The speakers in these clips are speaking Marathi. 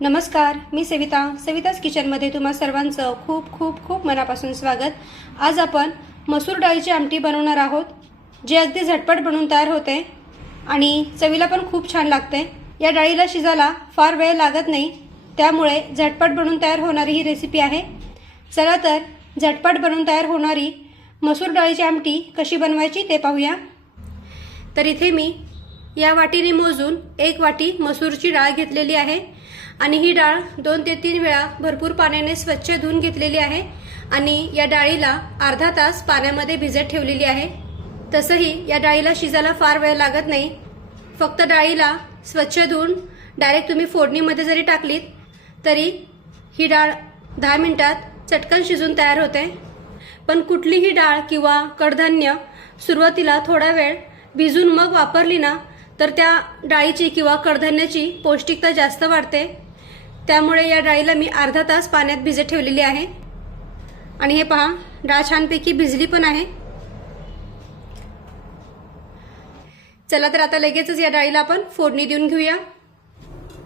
नमस्कार मी सविता. सविताच किचनमध्ये तुम्हा सर्वांचं खूप खूप खूप मनापासून स्वागत. आज आपण मसूर डाळीची आमटी बनवणार आहोत जे अगदी झटपट बनवून तयार होते आणि चवीला पण खूप छान लागते. या डाळीला शिजायला फार वेळ लागत नाही त्यामुळे झटपट बनवून तयार होणारी ही रेसिपी आहे. चला तर झटपट बनवून तयार होणारी मसूर डाळीची आमटी कशी बनवायची ते पाहूया. तर इथे मी या वाटीने मोजून एक वाटी मसूरची डाळ घेतलेली आहे. आणि ही डाळ दोन ते तीन वेळा भरपूर पाण्याने स्वच्छ धुवून घेतलेली आहे. आणि या डाळीला अर्धा तास पाण्यामध्ये भिजत ठेवलेली आहे. तसंही या डाळीला शिजायला फार वेळ लागत नाही. फक्त डाळीला स्वच्छ धुवून डायरेक्ट तुम्ही फोडणीमध्ये जरी टाकलीत तरी ही डाळ दहा मिनटात चटकन शिजून तयार होते. पण कुठलीही डाळ किंवा कडधान्य सुरुवातीला थोडा वेळ भिजून मग वापरली ना तर त्या डाळीची किंवा कडधान्याची पौष्टिकता जास्त वाढते. त्यामुळे या डाळीला मी अर्धा तास पाण्यात भिजत ठेवलेली आहे. आणि हे पहा डाळ छानपैकी भिजली पण आहे. चला तर आता लगेचच या डाळीला आपण फोडणी देऊन घेऊया.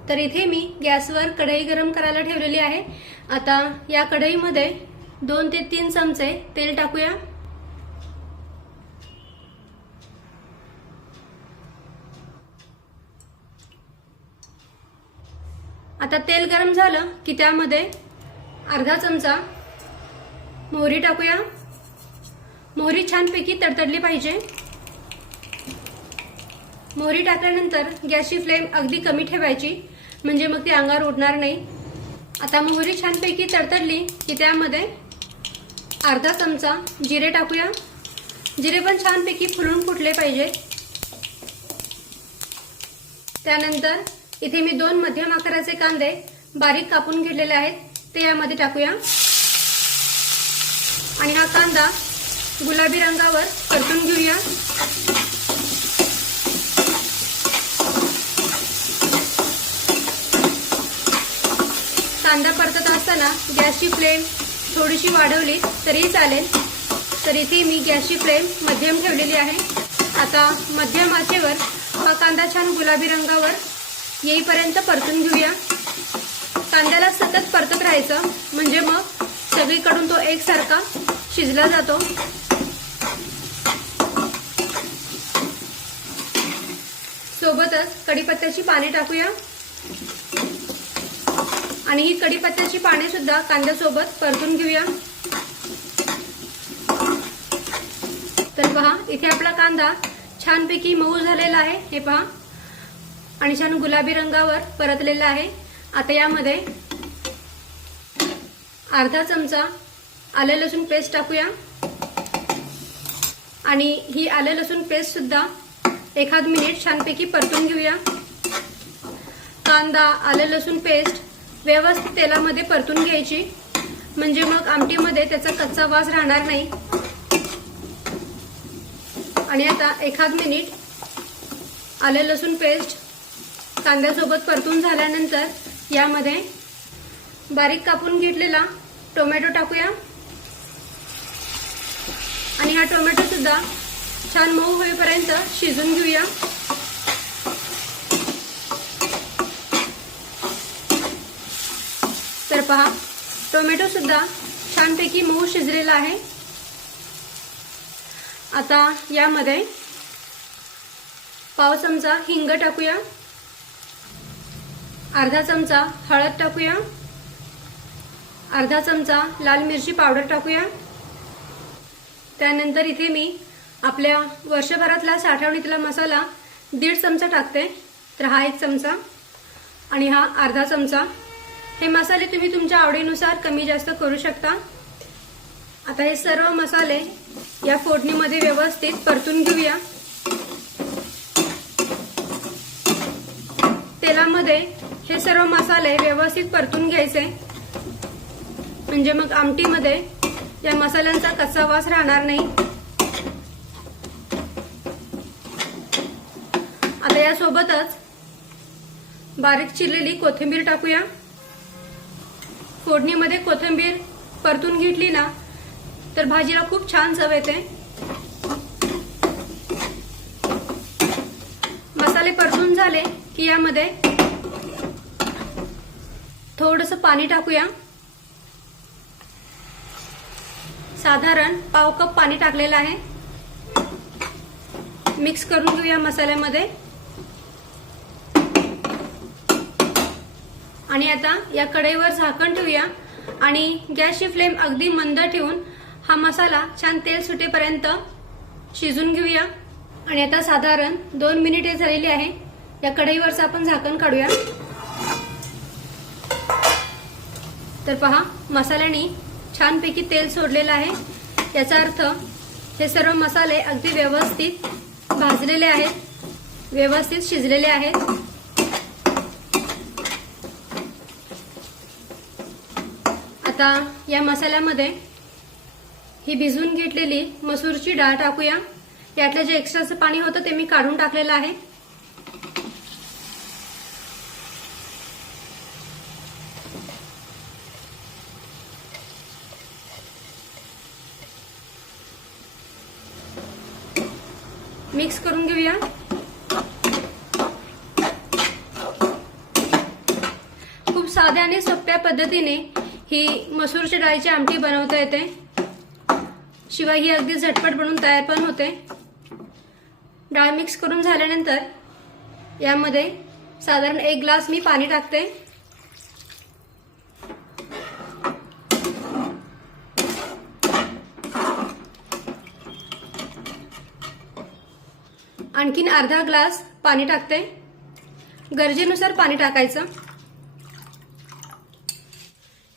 तर इथे मी गॅसवर कढई गरम करायला ठेवलेली आहे. आता या कढईमध्ये दोन ते तीन चमचे तेल टाकूया. आता तेल गरम झालं की त्यामध्ये अर्धा चमचा मोहरी टाकूया. मोहरी छानपैकी तडतडली पाहिजे. मोहरी टाकल्यानंतर गॅसची फ्लेम अगदी कमी ठेवायची म्हणजे मग ती अंगावर उडणार नाही. आता मोहरी छानपैकी तडतडली की त्यामध्ये अर्धा चमचा जिरे टाकूया. जिरे पण छानपैकी फुलून फुटले पाहिजे. त्यानंतर इथे मी दोन मध्यम आकाराचे कांदे बारीक कापून घेतलेले आहेत. ते यामध्ये टाकूया. आणि हा कांदा गुलाबी रंगावर परतून घेऊया. कांदा परतत असताना गॅसची फ्लेम थोडीशी वाढवली तरीही चालेल. तर इथे मी गॅसची फ्लेम मध्यम ठेवलेली आहे. आता मध्यम आचेवर हा कांदा छान गुलाबी रंगावर येईपर्यंत परतून घेऊया. कांद्याला सतत परतत राहायचं. म्हणजे मग सगळीकडून तो एकसारखा शिजला जातो. सोबतच कढीपत्त्याची पाने टाकूया. आणि ही कढीपत्त्याची पाने सुद्धा कांद्यासोबत परतून घेऊया. तर पहा इथे आपला कांदा छानपैकी मऊ झालेला आहे. हे पहा. आणि छान गुलाबी रंगावर परतलेला आहे. आता यामध्ये अर्धा चमचा आले लसूण पेस्ट टाकूया. आणि ही आले लसूण पेस्ट सुद्धा एखाद मिनिट छानपैकी परतून घेऊया. कांदा आले लसूण पेस्ट व्यवस्थित तेलामध्ये परतून घ्यायची. म्हणजे मग आमटीमध्ये त्याचा कच्चा वास राहणार नाही. आणि आता एखाद मिनिट आले लसूण पेस्ट कांद्यासोबत परतून झाल्यानंतर यामध्ये बारीक कापून घेतलेला टोमॅटो टाकूया. आणि हा टोमॅटो सुद्धा छान मऊ होईपर्यंत शिजून घेऊया. तर पहा टोमॅटो सुद्धा छानपैकी मऊ शिजलेला आहे. आता यामध्ये पाव चमचा हिंग टाकूया. अर्धा चमचा हळद टाकूया. अर्धा चमचा लाल मिरची पावडर टाकूया. त्यानंतर इथे मी आपल्या वर्षभरातला साठवणीतला मसाला दीड चमचा टाकते. तर हा एक चमचा आणि हा अर्धा चमचा. हे मसाले तुम्ही तुमच्या आवडीनुसार कमी जास्त करू शकता. आता हे सर्व मसाले या फोडणीमध्ये व्यवस्थित परतून घेऊया. तेलामध्ये हे सर्व मसाले व्यवस्थित परतून घ्यायचे. म्हणजे मग आमटीमध्ये या मसाल्यांचा कच्चा वास राहणार नाही. आता यासोबतच बारीक चिरलेली कोथिंबीर टाकूया. फोडणीमध्ये कोथिंबीर परतून घेतली ना तर भाजीला खूप छान चव येते. मसाले परतून झाले की यामध्ये थोडंसं पाणी टाकूया. साधारण पाव कप पाणी टाकलेलं आहे. मिक्स करून घेऊया मसाल्यामध्ये. आणि आता या कढईवर झाकण ठेवूया. आणि गॅसची फ्लेम अगदी मंद ठेवून हा मसाला छान तेल सुटेपर्यंत शिजून घेऊया. आणि आता साधारण दोन मिनिटे झालेली आहे. या कढईवरचं आपण झाकण काढूया. तर पहा मसाल्याने छानपैकी तेल सोडलेलं आहे. याचा अर्थ हे सर्व मसाले अगदी व्यवस्थित भाजलेले आहेत. व्यवस्थित शिजलेले आहेत. आता या मसाल्यामध्ये ही भिजवून घेतलेली मसूरची डाळ टाकूया. यातलं जे एक्स्ट्राचं पाणी होतं ते मी काढून टाकलेलं आहे. मिक्स करून घेऊया. खूप साध्या आणि सोप्या पद्धतीने ही मसूरच्या डाळीची आमटी बनवता येते. शिवाय ही अगदी झटपट बनून तयार पण होते. डाळ मिक्स करून झाल्यानंतर यामध्ये साधारण एक ग्लास मी पाणी टाकते. आणखीन अर्धा ग्लास पाणी टाकते. गरजेनुसार पाणी टाकायचं.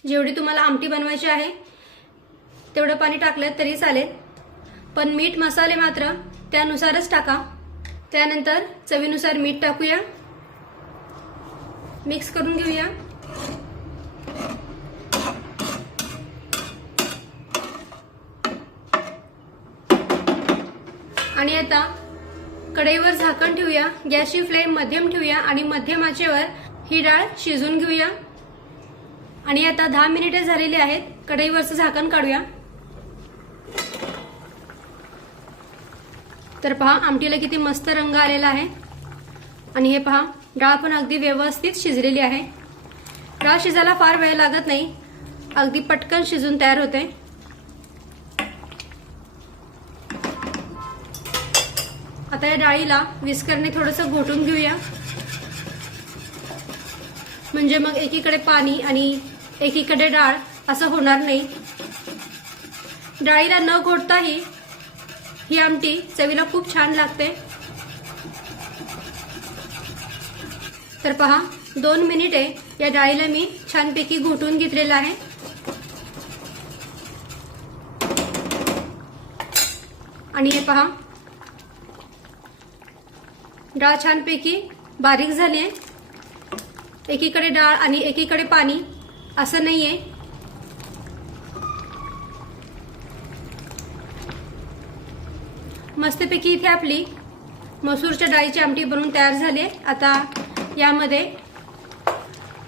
जेवढी तुम्हाला आमटी बनवायची आहे तेवढं पाणी टाकलं तरी चालेल. पण मीठ मसाले मात्र त्यानुसारच टाका. त्यानंतर चवीनुसार मीठ टाकूया. मिक्स करून घेऊया. आणि आता कढईवर झाकण ठेवूया गॅसची फ्लेम मध्यम ठेवूया आणि मध्यम आचेवर ही डाळ शिजून घेऊया. आणि आता दहा मिनिटे झालेली आहेत कढईवरचं झाकण काढूया. तर पहा आमटीला किती मस्त रंग आलेला आहे. आणि हे पहा डाळ पण अगदी व्यवस्थित शिजलेली आहे. डाळ शिजायला फार वेळ लागत नाही. अगदी पटकन शिजून तयार होते. आता या डाळीला विस्करने थोडंसं घोटून घेऊया. म्हणजे मग एकीकडे पाणी आणि एकीकडे डाळ असं होणार नाही. डाळीला न घोटताही ही आमटी चवीला खूप छान लागते. तर पहा दोन मिनिटे या डाळीला मी छानपैकी घोटून घेतलेलं आहे. आणि हे पहा डाळ छानपैकी बारीक झाली आहे. एकीकडे डाळ आणि एकीकडे पाणी असं नाही आहे मस्तपैकी इथे आपली मसूरच्या डाळीची आमटी बनवून तयार झाली आहे. आता यामध्ये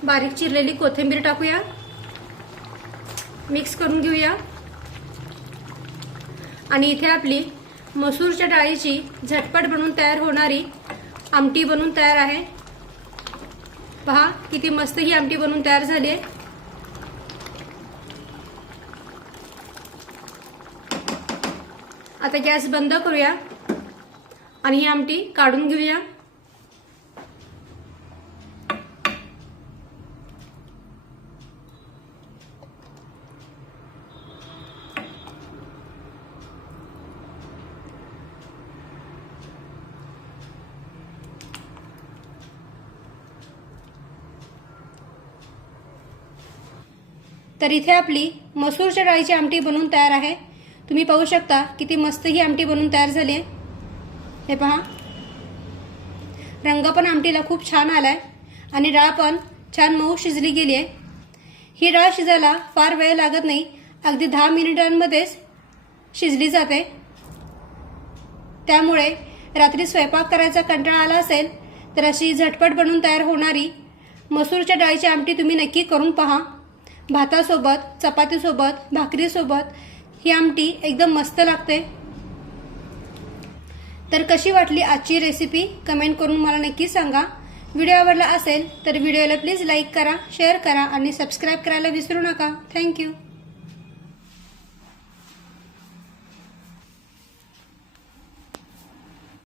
बारीक चिरलेली कोथिंबीर टाकूया. मिक्स करून घेऊया. आणि इथे आपली मसूरच्या डाळीची झटपट बनवून तयार होणारी आमटी बनवून तयार आहे. पहा किती मस्त ही आमटी बनवून तयार झाली आहे. आता गॅस बंद करूया आणि ही आमटी काढून घेऊया. तर इथे आपली मसूरच्या डाळीची आमटी बनवून तयार आहे. तुम्ही पाहू शकता किती मस्त ही आमटी बनवून तयार झाली आहे. हे पहा. रंग पण आमटीला खूप छान आलाय आणि डाळ पण छान मऊ शिजली गेली आहे. ही डाळ शिजायला फार वेळ लागत नाही. अगदी दहा मिनिटांमध्येच शिजली जाते. त्यामुळे रात्री स्वयंपाक करायचा कंटाळा आला असेल तर अशी झटपट बनून तयार होणारी मसूरच्या डाळीची आमटी तुम्ही नक्की करून पहा. भातासोबत चपातीसोबत भाकरीसोबत ही आमटी एकदम मस्त लागते. तर कशी वाटली आजची रेसिपी कमेंट करून मला नक्की सांगा. व्हिडिओ आवडला असेल तर व्हिडिओला प्लीज लाईक करा शेअर करा आणि सबस्क्राईब करायला विसरू नका. थँक्यू